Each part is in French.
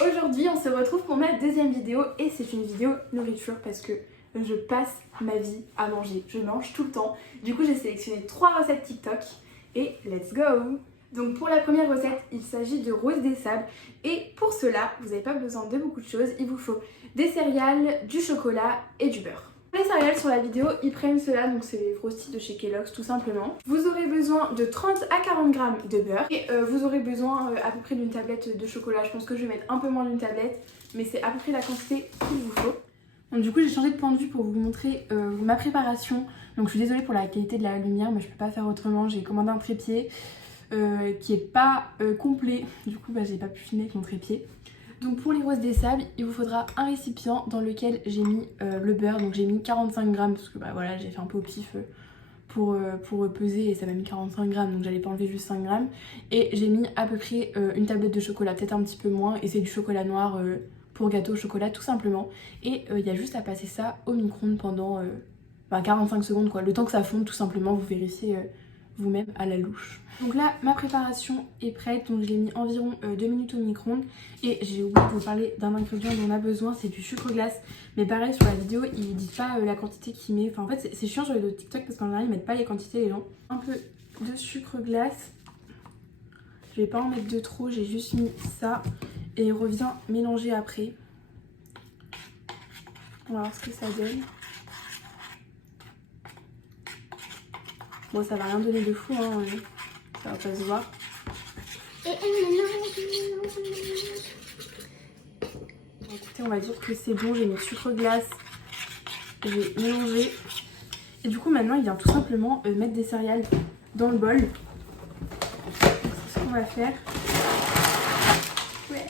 Aujourd'hui on se retrouve pour ma deuxième vidéo et c'est une vidéo nourriture parce que je passe ma vie à manger. Je mange tout le temps. Du coup j'ai sélectionné 3 recettes TikTok et let's go! Donc pour la première recette, il s'agit de rose des sables et pour cela, vous n'avez pas besoin de beaucoup de choses. Il vous faut des céréales, du chocolat et du beurre. Les céréales sur la vidéo, ils prennent cela, donc c'est les Frosties de chez Kellogg's tout simplement. Vous aurez besoin de 30 à 40 grammes de beurre et vous aurez besoin à peu près d'une tablette de chocolat. Je pense que je vais mettre un peu moins d'une tablette, mais c'est à peu près la quantité qu'il vous faut. Donc du coup j'ai changé de point de vue pour vous montrer ma préparation. Donc je suis désolée pour la qualité de la lumière, mais je peux pas faire autrement. J'ai commandé un trépied qui est pas complet. Du coup j'ai pas pu filmer avec mon trépied. Donc pour les roses des sables, il vous faudra un récipient dans lequel j'ai mis le beurre. Donc j'ai mis 45 grammes parce que voilà, j'ai fait un peu au pif pour peser et ça m'a mis 45 grammes. Donc j'allais pas enlever juste 5 grammes. Et j'ai mis à peu près une tablette de chocolat, peut-être un petit peu moins. Et c'est du chocolat noir pour gâteau au chocolat tout simplement. Et il y a juste à passer ça au micro-ondes pendant 45 secondes quoi. Le temps que ça fonde tout simplement, vous vérifiez vous-même à la louche. Donc là ma préparation est prête, donc je l'ai mis environ 2 minutes au micro-ondes et j'ai oublié de vous parler d'un ingrédient dont on a besoin, c'est du sucre glace. Mais pareil sur la vidéo ils disent pas la quantité qu'ils mettent, enfin en fait c'est chiant sur les vidéos TikTok parce qu'en général ils mettent pas les quantités les gens. Un peu de sucre glace, je vais pas en mettre de trop, j'ai juste mis ça et il revient mélanger après. On va voir ce que ça donne. Bon ça va rien donner de fou hein, ça va pas se voir. Écoutez on va dire que c'est bon, j'ai mis sucre glace, j'ai mélangé. Et du coup maintenant il vient tout simplement mettre des céréales dans le bol. C'est ce qu'on va faire. Ouais.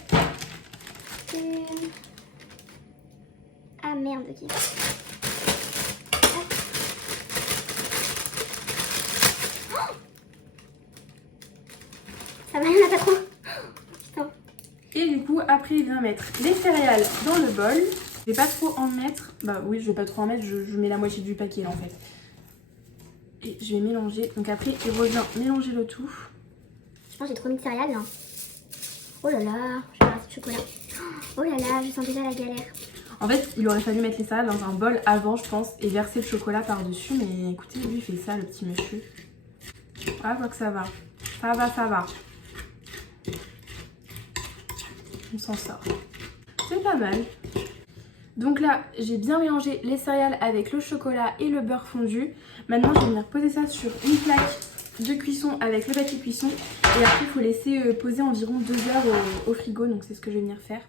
Ah merde, ok. Ça va, il y en a pas trop. Putain. Et du coup après il vient mettre les céréales dans le bol. Je vais pas trop en mettre. Bah oui je vais pas trop en mettre, je mets la moitié du paquet là en fait. Et je vais mélanger. Donc après il revient mélanger le tout. Je pense que j'ai trop mis de céréales là. Oh là là, je vais avoir ce chocolat. Oh là là, je sens déjà la galère. En fait il aurait fallu mettre les céréales dans un bol avant je pense et verser le chocolat par dessus. Mais écoutez lui il fait ça le petit monsieur. Ah je vois que ça va. Ça va, ça va. On s'en sort. C'est pas mal. Donc là, j'ai bien mélangé les céréales avec le chocolat et le beurre fondu. Maintenant, je vais venir poser ça sur une plaque de cuisson avec le papier cuisson. Et après, il faut laisser poser environ 2 heures au frigo. Donc c'est ce que je vais venir faire.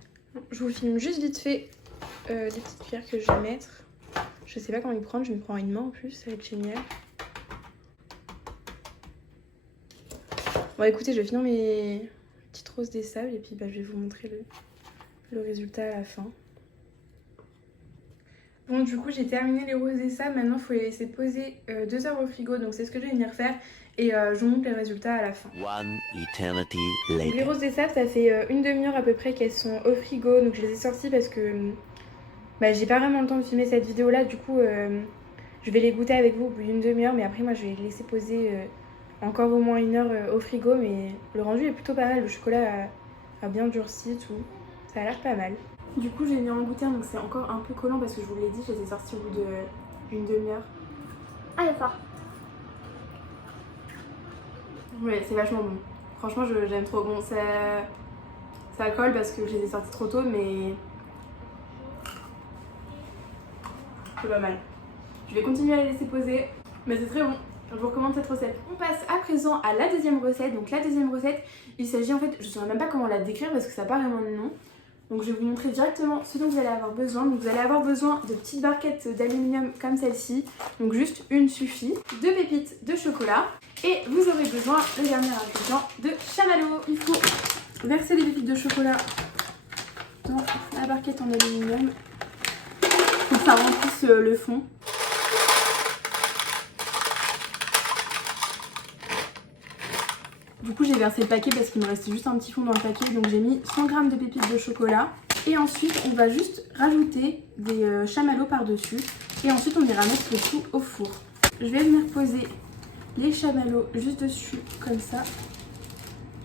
Je vous filme juste vite fait les petites cuillères que je vais mettre. Je sais pas comment y prendre, je me prends une main en plus, ça va être génial. Bon écoutez, je vais finir mes petites roses des sables et puis je vais vous montrer le résultat à la fin. Bon du coup j'ai terminé les roses des sables, maintenant il faut les laisser poser 2 heures au frigo, donc c'est ce que je vais venir faire et je vous montre les résultats à la fin. One eternity later. Donc, les roses des sables ça fait une demi-heure à peu près qu'elles sont au frigo, donc je les ai sorties parce que j'ai pas vraiment le temps de filmer cette vidéo là, du coup je vais les goûter avec vous au bout d'une demi-heure, mais après moi je vais les laisser poser encore au moins 1 heure au frigo, mais le rendu est plutôt pas mal, le chocolat a bien durci et tout, ça a l'air pas mal. Du coup j'ai mis en goûter, donc c'est encore un peu collant parce que je vous l'ai dit, je les ai sortis au bout d'une demi-heure. Ah, il est fort. Ouais c'est vachement bon, franchement j'aime trop. Bon ça colle parce que je les ai sortis trop tôt, mais c'est pas mal. Je vais continuer à les laisser poser, mais c'est très bon. Je vous recommande cette recette. On passe à présent à la deuxième recette. Donc la deuxième recette, il s'agit en fait, je ne saurais même pas comment la décrire parce que ça n'a pas vraiment de nom. Donc je vais vous montrer directement ce dont vous allez avoir besoin. Donc vous allez avoir besoin de petites barquettes d'aluminium comme celle-ci. Donc juste une suffit. 2 pépites de chocolat. Et vous aurez besoin, le dernier ingrédient, de chamallow. Il faut verser les pépites de chocolat dans la barquette en aluminium pour que ça remplisse le fond. Du coup j'ai versé le paquet parce qu'il me restait juste un petit fond dans le paquet, donc j'ai mis 100 g de pépites de chocolat. Et ensuite on va juste rajouter des chamallows par dessus. Et ensuite on ira mettre le tout au four. Je vais venir poser les chamallows juste dessus comme ça.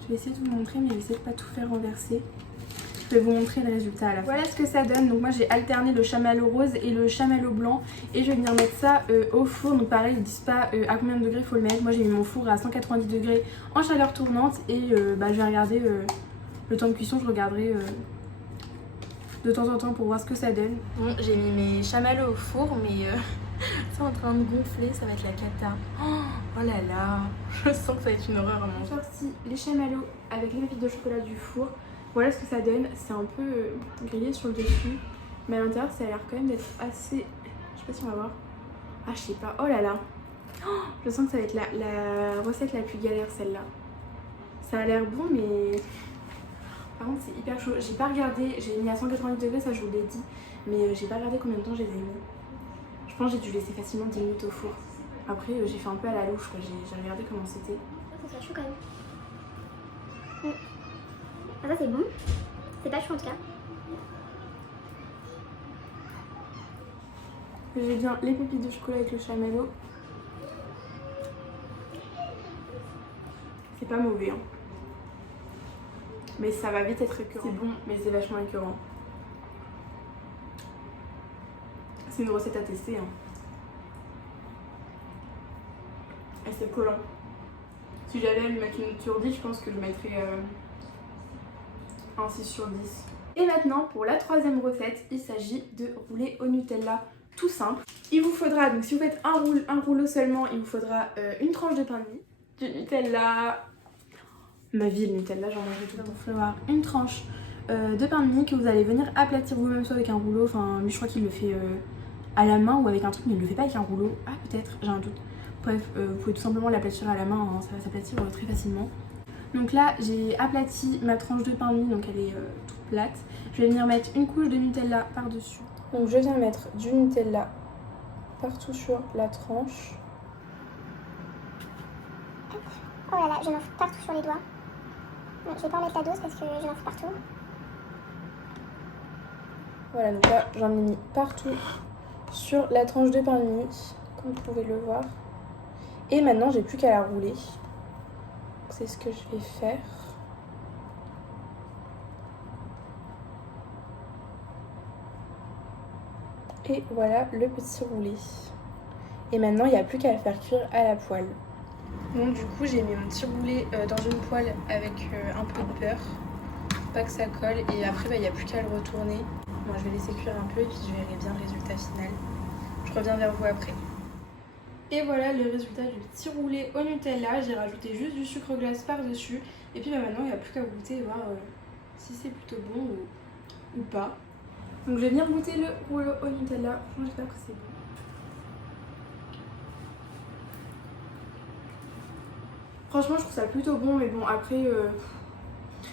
Je vais essayer de vous montrer mais je vais essayer de pas tout faire renverser. Je vais vous montrer le résultat à la fin. Voilà ce que ça donne. Donc moi j'ai alterné le chamallow rose et le chamallow blanc. Et je vais venir mettre ça au four. Donc pareil, ils disent pas à combien de degrés il faut le mettre. Moi j'ai mis mon four à 190 degrés en chaleur tournante. Et je vais regarder le temps de cuisson. Je regarderai de temps en temps pour voir ce que ça donne. Bon, j'ai mis mes chamallows au four, mais c'est en train de gonfler, ça va être la cata. Oh là là, je sens que ça va être une horreur à manger. J'ai sorti les chamallows avec les pépites de chocolat du four. Voilà ce que ça donne. C'est un peu grillé sur le dessus, mais à l'intérieur ça a l'air quand même d'être assez... Je sais pas si on va voir. Ah je sais pas, oh là là. Je sens que ça va être la recette la plus galère celle-là. Ça a l'air bon mais... Par contre c'est hyper chaud. J'ai pas regardé, j'ai mis à 190 degrés, ça je vous l'ai dit, mais j'ai pas regardé combien de temps je les ai mis. Je pense que j'ai dû laisser facilement 10 minutes au four. Après j'ai fait un peu à la louche, j'ai regardé comment c'était. Ça soit chaud quand même. Ah ça c'est bon. C'est pas chaud en tout cas. J'ai bien les pépites de chocolat avec le chamallow. C'est pas mauvais hein. Mais ça va vite être écœurant. C'est bon mais c'est vachement écœurant. C'est une recette à tester hein. Et c'est collant. Si j'allais lui mettre une note sur 10, je pense que je mettrais un 6 sur 10. Et maintenant pour la troisième recette, il s'agit de rouler au Nutella tout simple. Il vous faudra, donc si vous faites un rouleau seulement, il vous faudra une tranche de pain de mie, du Nutella. Ma vie, le Nutella, j'en mangerai tout le temps. Il va falloir une tranche de pain de mie que vous allez venir aplatir vous-même, soit avec un rouleau, enfin lui je crois qu'il le fait à la main ou avec un truc, mais il le fait pas avec un rouleau. Ah peut-être, j'ai un doute. Bref, vous pouvez tout simplement l'aplatir à la main, hein, ça va s'aplatir très facilement. Donc là j'ai aplati ma tranche de pain de mie, donc elle est toute plate. Je vais venir mettre une couche de Nutella par-dessus. Donc je viens mettre du Nutella partout sur la tranche. Oh là là, je m'en fous partout sur les doigts. Non, je vais pas en mettre la dose parce que je m'en fous partout. Voilà, donc là j'en ai mis partout sur la tranche de pain de mie, comme vous pouvez le voir. Et maintenant j'ai plus qu'à la rouler. C'est ce que je vais faire. Et voilà le petit roulé. Et maintenant il n'y a plus qu'à le faire cuire à la poêle. Donc du coup j'ai mis mon petit roulé dans une poêle avec un peu de beurre, pas que ça colle, et après il n'y a plus qu'à le retourner. Moi je vais laisser cuire un peu et puis je verrai bien le résultat final. Je reviens vers vous après. Et voilà le résultat du petit roulé au Nutella. J'ai rajouté juste du sucre glace par-dessus. Et puis maintenant il n'y a plus qu'à goûter et voir si c'est plutôt bon ou pas. Donc je vais venir goûter le rouleau au Nutella. J'espère que c'est bon. Franchement je trouve ça plutôt bon, mais bon après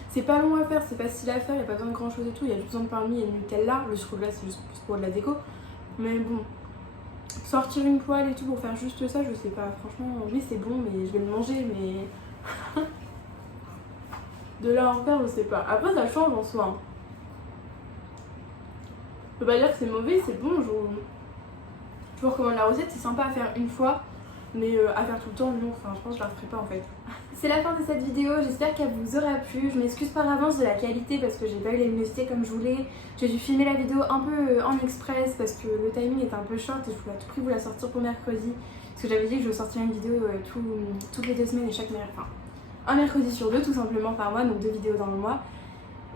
c'est pas long à faire, c'est facile à faire, il n'y a pas besoin de grand chose et tout. Il y a juste besoin de pain de mie et de Nutella. Le sucre glace c'est juste pour de la déco. Mais bon, sortir une poêle et tout pour faire juste ça, je sais pas. Franchement oui c'est bon mais je vais le manger, mais de là à en faire je sais pas. Après ça change en soi hein. Je peux pas dire que c'est mauvais, c'est bon. Je vous recommande la recette, c'est sympa à faire une fois, mais à faire tout le temps, non, enfin je pense que je la referai pas en fait. C'est la fin de cette vidéo, j'espère qu'elle vous aura plu. Je m'excuse par avance de la qualité parce que j'ai pas eu la luminosité comme je voulais. J'ai dû filmer la vidéo un peu en express parce que le timing était un peu short et je voulais à tout prix vous la sortir pour mercredi. Parce que j'avais dit que je sortirais une vidéo toutes les 2 semaines et chaque mercredi, enfin un mercredi sur 2 tout simplement par mois, donc 2 vidéos dans le mois.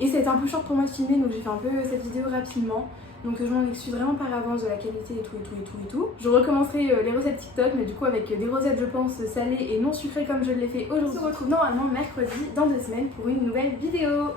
Et c'était un peu short pour moi de filmer, donc j'ai fait un peu cette vidéo rapidement. Donc je m'en excuse vraiment par avance de la qualité et tout. Je recommencerai les recettes TikTok, mais du coup avec des recettes je pense salées et non sucrées comme je l'ai fait aujourd'hui. On se retrouve normalement mercredi dans 2 semaines pour une nouvelle vidéo.